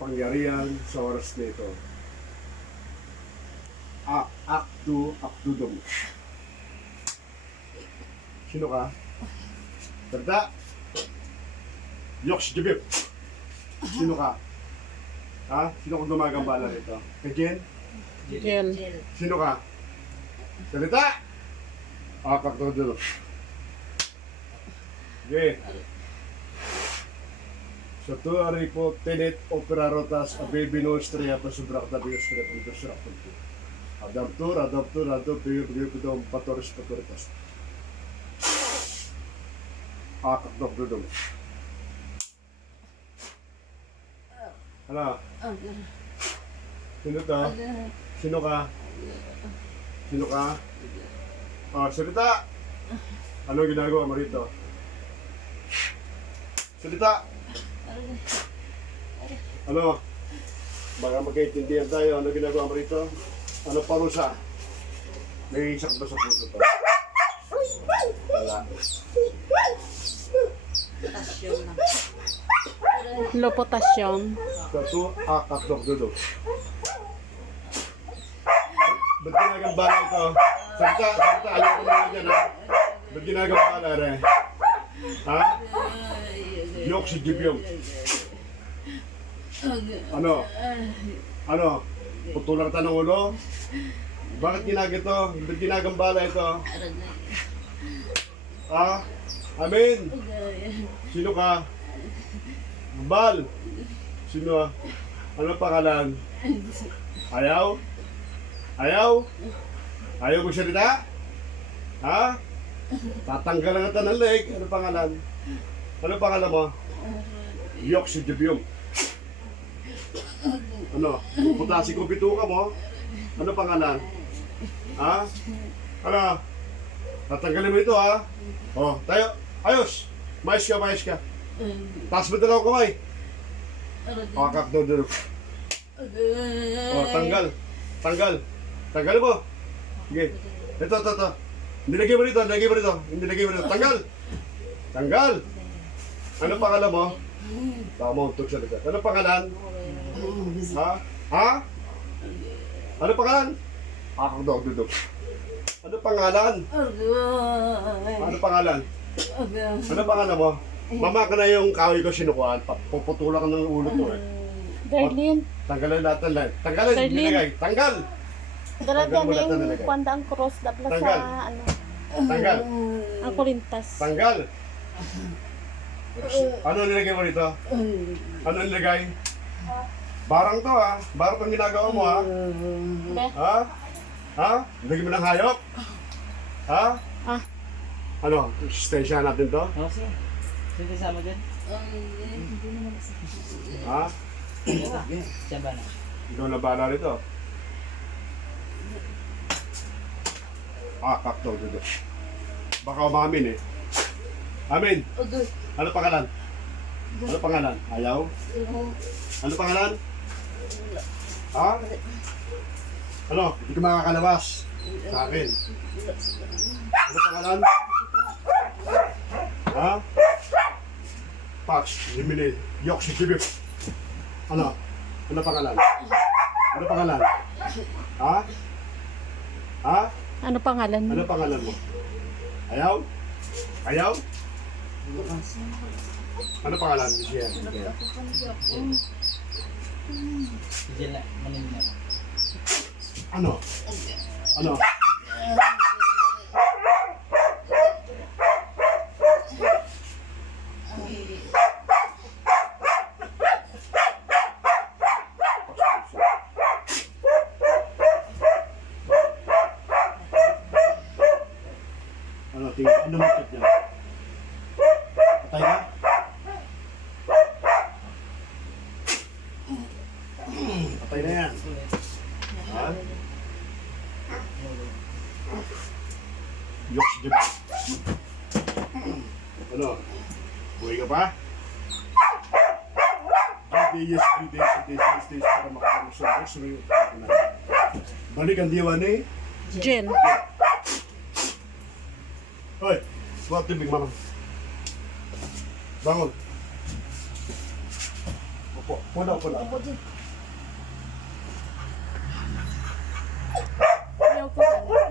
kapangyarihan sa oras nito. Akdudum. Sino ka? Berta? Yoks Jibib. Sino ka? Ha? Sino kong gumagambala rito? Kay Jen? Jen. Sino ka? Salita! Akdudum. Okay. Sa to ari po tenet operarotas abebi nostria pa subrak da bios dito sa rapto. Adaptur, piyur pitong patores. Akdudum. Hala. Sino to? Sino ka? Sino ka? Salita! Ano ginagawa mo rito? Salita! Ano? Baka magkaintindihan tayo. Ano ginagawa mo rito? Ano parusa? May isak ba sa puso to? Wala. Low potassium. Satu, akdudum. Ba't ginagambala ito? Salita, ayaw ko muna dyan ha. Ba't ginagambala rin? Ha? Yok si Jibyong. Ano? Putulang tanong ulo? Bakit ginagito? Ba't ginagambala ito? Ha? Amin? Sino ka? Bal? Sino? Ano pangalan? Ayaw? Ayaw magsalita? Ha? Tatanggalan kita ng leg. Ano pangalan? Ano pangalan mo? Yok si Jibyong. Ano? Putasi ko bituka mo? Ano pangalan? Ha? Ano? Tatanggalin mo ito ha? Oh, tayo. Ayos! Mais ka. Taas mo dalaw kamay. Akdudum. Oh, tanggal. Tanggal mo. Sige. Ito. Hindi lagay mo rito. Tanggal. Ano pangalan mo? Baka mo untog sa likod. Ano pangalan? Ha? Ano pangalan? Akdudum. Ano pangalan? Ano pangalan mo? Mama ka na yung kahoy ko sinukuhan. Puputulan ka ng ulo ko eh. Darlene. Tanggalin natin lang. Tanggalin, nilagay. Tanggal! Dalaga na yung kwanda ang cross. Dabla Tanggal. sa ano. Tanggal! Ang kulintas. Tanggal! Ano nilagay mo dito? Ano nilagay? Barang to ha. Barang itong ginagawa mo ha. Be. Ha? Nilagay mo ng hayop? Ha? Ah. Ano? Stensya natin to? Oo, sige. Sige, sama dyan. Ha? Siya ba na? Ikaw na bala rito. Kakto dito. Baka umamin eh. Amin! Ano pangalan? Ayaw? Ano pangalan? Ha? Ano? Hindi ka makakalabas. Sa akin. Ano pangalan? Ha? Pax, Jiminy, Yok si Jibib. Ano? Ano pangalan? Ha? Ano pangalan mo? Ano pangalan mo? Ayaw? Ano pangalan? Siya. Sige na, manin na. Ano? Tingnan, ano makit niya? Patay na? Patay na yan. Ha? Yoks dyan. Ano? Buhay ka pa? 3 days para makakarusong. Balik ang diwan eh. Jen. Hoy, suwat tibig mama. Bangon. Opo. Puno, puno. Ayaw ko ba?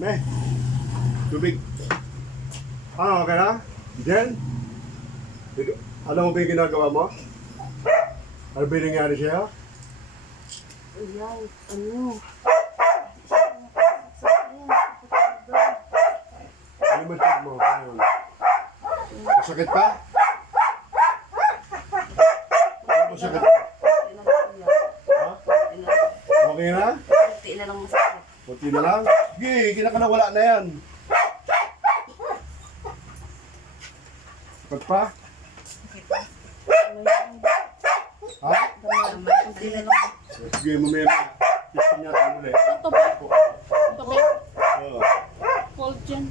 Me, tubig. Ah, okay na? Jen? Ano mo ba yung ginagawa mo? Ano ba yung nangyari sa'yo? Ayaw, ano? Ano ba tig mo? Ayun. Masakit pa? Ano masakit pa? Ha? Okay na? Kunti na lang masakit. Kunti na lang? Sige, kinaka na wala na yan. Sakit pa? Ha? Kunti na lang. Sige, mamaya na. Gusto niya rin ulit. Ito ba? Ito ba? Oo. Cold dyan.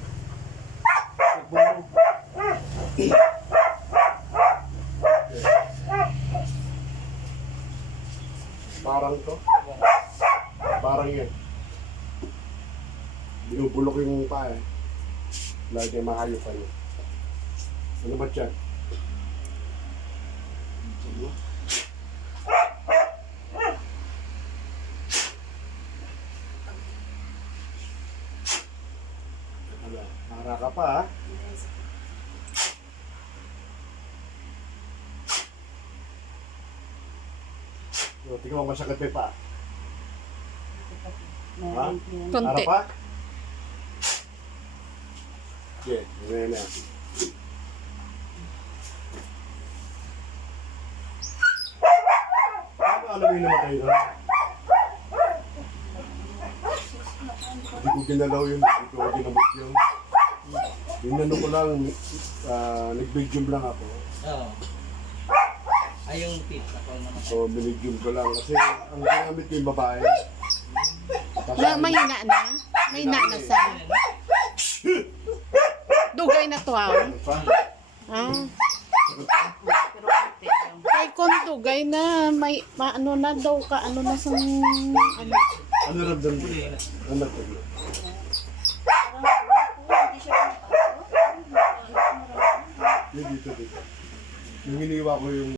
Takbo mo. Parang to. Parang yan. Binubulok yung paa eh. Lagi mahayop pa yun. Ano ba yan? Para ka pa ha? So, tingnan mo masakit pa yung paa. Ha? Kunti. Para pa? Sige, okay na. Ano alam mo yung namatay doon? Hindi ko ginalaw yun, hindi ko ginamot yun. Yung ko lang, nag-medium lang ako. Oo. Ay, yung tip. Ako naman. So, medium ko lang kasi ang ginamit ko yung babae. Tapos, Mahina na? Mahina na sa... Dugay na to ah. pa? Ah. Kay kon dugay na. May, ano na daw ka, ano na sa... Ano. Ano ramdam ko? Ano ramdam ko? Yung dito. Yung iniwa ko yung